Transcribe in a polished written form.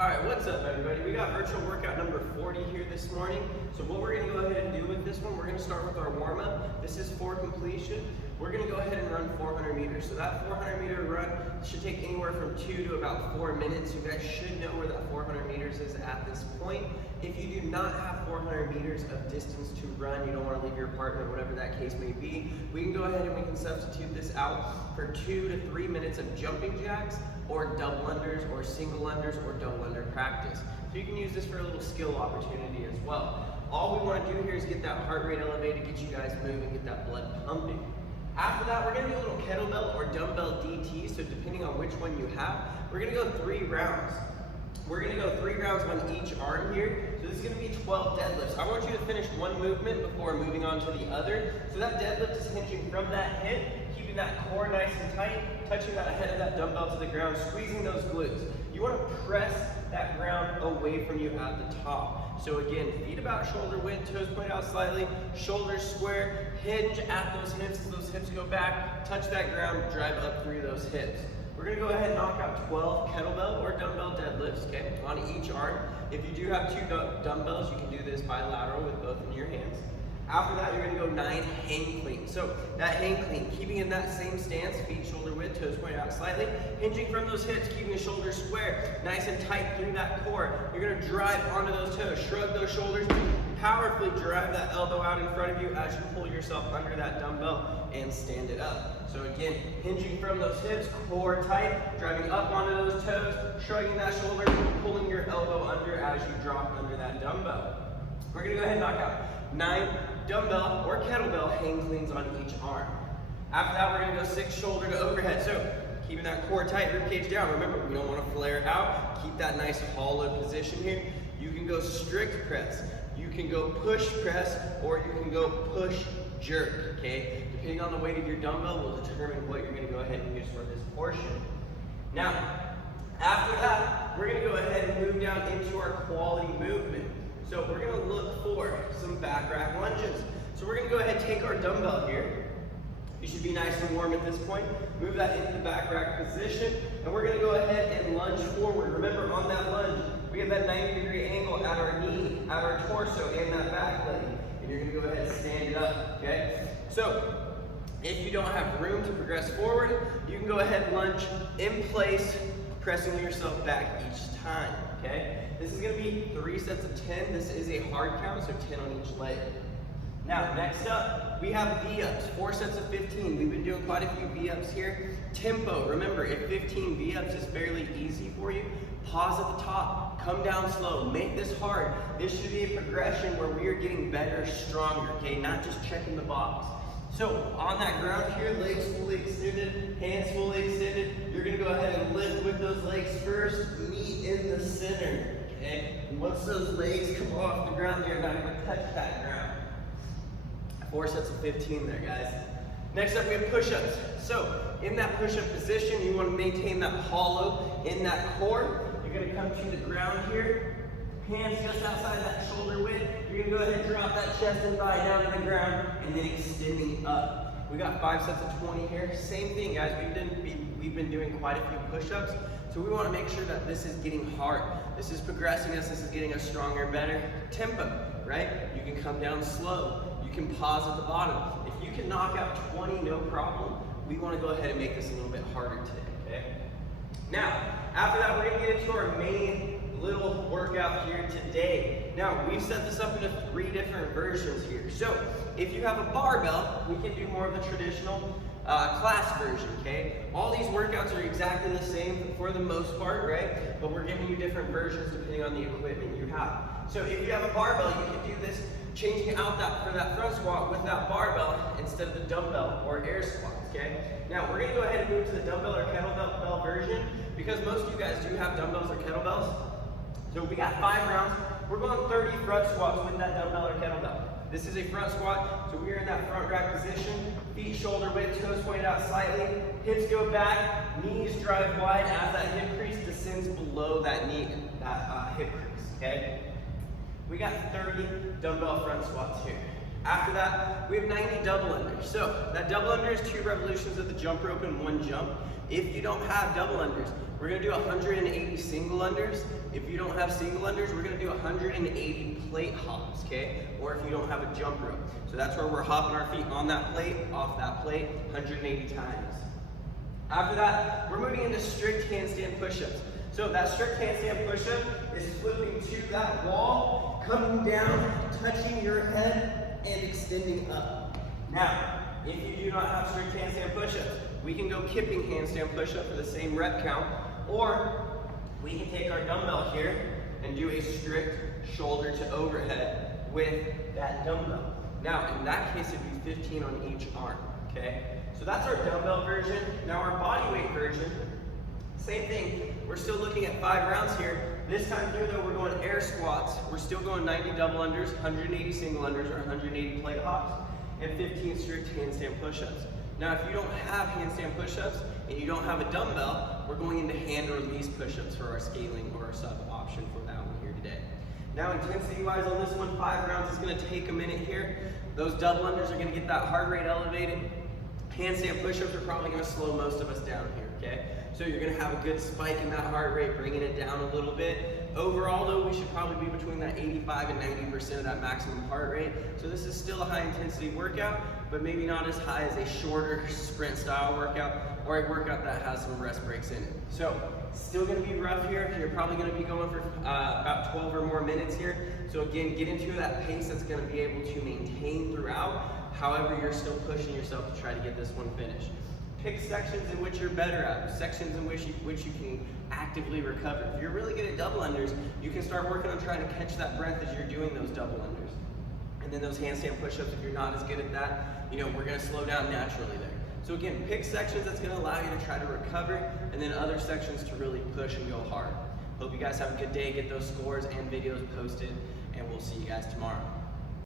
All right, what's up everybody? We got virtual workout number 40 here this morning. So what we're gonna go ahead and do with this one, we're gonna start with our warm up. This is for completion. We're gonna go ahead and run 400 meters. So that 400 meter run should take anywhere from 2 to about 4 minutes. You guys should know where that 400 meters is at this point. If you do not have 400 meters of distance to run, you don't wanna leave your apartment, whatever that case may be, we can go ahead and we can substitute this out for 2 to 3 minutes of jumping jacks, or double unders, or single unders, or double under practice. So you can use this for a little skill opportunity as well. All we want to do here is get that heart rate elevated, get you guys moving, get that blood pumping. After that, we're going to do a little kettlebell or dumbbell DT, so depending on which one you have, we're going to go 3 rounds. We're going to go 3 rounds on each arm here. So this is going to be 12 deadlifts. I want you to finish one movement before moving on to the other. So that deadlift is hinging from that hip, keeping that core nice and tight, touching that head of that dumbbell to the ground, squeezing those glutes. You want to press that ground away from you at the top. So again, feet about shoulder width, toes point out slightly, shoulders square, hinge at those hips as those hips go back, touch that ground, drive up through those hips. We're going to go ahead and knock out 12 kettlebell or dumbbell deadlifts, okay, on each arm. If you do have 2 dumbbells, you can do this bilateral with both in your hands. After that, you're going to go 9 hang cleans. So that hang clean, keeping in that same stance, feet shoulder width, toes pointed out slightly, hinging from those hips, keeping the shoulders square, nice and tight through that core. You're going to drive onto those toes, shrug those shoulders, powerfully drive that elbow out in front of you as you pull yourself under that dumbbell and stand it up. So again, hinging from those hips, core tight, driving up onto those toes, shrugging that shoulder, pulling your elbow under as you drop under that dumbbell. We're going to go ahead and knock out 9 dumbbell or kettlebell hang cleans on each arm. After that, we're going to go 6 shoulder to overhead. So keeping that core tight, rib cage down. Remember, we don't want to flare out. Keep that nice hollow position here. You can go strict press. You can go push press, or you can go push jerk, okay? Depending on the weight of your dumbbell will determine what you're going to go ahead and use for this portion. Now, after that, we're going to go ahead and move down into our quality movement. So we're going to look for some back rack lunges. So we're going to go ahead and take our dumbbell here. You should be nice and warm at this point. Move that into the back rack position. And we're going to go ahead and lunge forward. Remember, on that lunge, we have that 90-degree angle at our knee, at our torso, and that back leg. And you're going to go ahead and stand it up, okay? So if you don't have room to progress forward, you can go ahead and lunge in place, pressing yourself back each time, okay? This is going to be 3 sets of 10. This is a hard count, so 10 on each leg. Now, next up, we have V-ups, 4 sets of 15. We've been doing quite a few V-ups here. Tempo, remember, if 15 V-ups is fairly easy for you, pause at the top, come down slow, make this hard. This should be a progression where we are getting better, stronger, okay? Not just checking the box. So on that ground here, legs fully extended, hands fully extended. You're going to go ahead and lift with those legs first, meet in the center, okay? And once those legs come off the ground, you're not going to touch that ground. 4 sets of 15 there, guys. Next up, we have push-ups. So in that push-up position, you want to maintain that hollow in that core. You're going to come to the ground here. Hands just outside that shoulder width. You're going to go ahead and drop that chest and thigh down to the ground and then extending up. We got 5 sets of 20 here. Same thing, guys. We've been doing quite a few push-ups. So we want to make sure that this is getting hard. This is progressing us. This is getting us stronger and better. Tempo, right? You can come down slow. You can pause at the bottom. If you can knock out 20, no problem. We want to go ahead and make this a little bit harder today, okay? Now, after that, we're going to get into our main little workout here today. Now, we've set this up into 3 different versions here. So, if you have a barbell, we can do more of the traditional class version, okay? All these workouts are exactly the same for the most part, right? But we're giving you different versions depending on the equipment you have. So, if you have a barbell, you can do this changing out for that front squat with that barbell instead of the dumbbell or air squats, okay? Now, we're going to go ahead and move to the dumbbell or kettlebell version because most of you guys do have dumbbells or kettlebells. So we got 5 rounds. We're going 30 front squats with that dumbbell or kettlebell. This is a front squat, so we are in that front rack position. Feet shoulder width, toes pointed out slightly. Hips go back, knees drive wide as that hip crease descends below that knee, hip crease, okay? We got 30 dumbbell front squats here. After that, we have 90 double unders. So that double under is 2 revolutions of the jump rope in 1 jump. If you don't have double unders, we're gonna do 180 single unders. If you don't have single unders, we're gonna do 180 plate hops, okay? Or if you don't have a jump rope. So that's where we're hopping our feet on that plate, off that plate, 180 times. After that, we're moving into strict handstand push-ups. So that strict handstand push-up is flipping to that wall, coming down, touching your head, and extending up. Now, if you do not have strict handstand push-ups, we can go kipping handstand push-up for the same rep count, or we can take our dumbbell here and do a strict shoulder to overhead with that dumbbell. Now, in that case, it'd be 15 on each arm, okay? So that's our dumbbell version. Now our body weight version, same thing. We're still looking at 5 rounds here. This time here though, we're going air squats. We're still going 90 double unders, 180 single unders, or 180 plate hops, and 15 strict handstand push-ups. Now, if you don't have handstand push-ups and you don't have a dumbbell, we're going into hand release push-ups for our scaling or our sub option for that one here today. Now, intensity-wise on this one, 5 rounds is gonna take a minute here. Those double unders are gonna get that heart rate elevated. Handstand push-ups are probably gonna slow most of us down here, okay? So you're gonna have a good spike in that heart rate, bringing it down a little bit. Overall though, we should probably be between that 85 and 90% of that maximum heart rate. So this is still a high intensity workout, but maybe not as high as a shorter sprint style workout or a workout that has some rest breaks in it. So still gonna be rough here. You're probably gonna be going for about 12 or more minutes here. So again, get into that pace that's gonna be able to maintain throughout. However, you're still pushing yourself to try to get this one finished. Pick sections in which you're better at, sections in which you can actively recover. If you're really good at double unders, you can start working on trying to catch that breath as you're doing those double unders. And then those handstand push-ups, if you're not as good at that, we're gonna slow down naturally there. So again, pick sections that's gonna allow you to try to recover, and then other sections to really push and go hard. Hope you guys have a good day, get those scores and videos posted, and we'll see you guys tomorrow.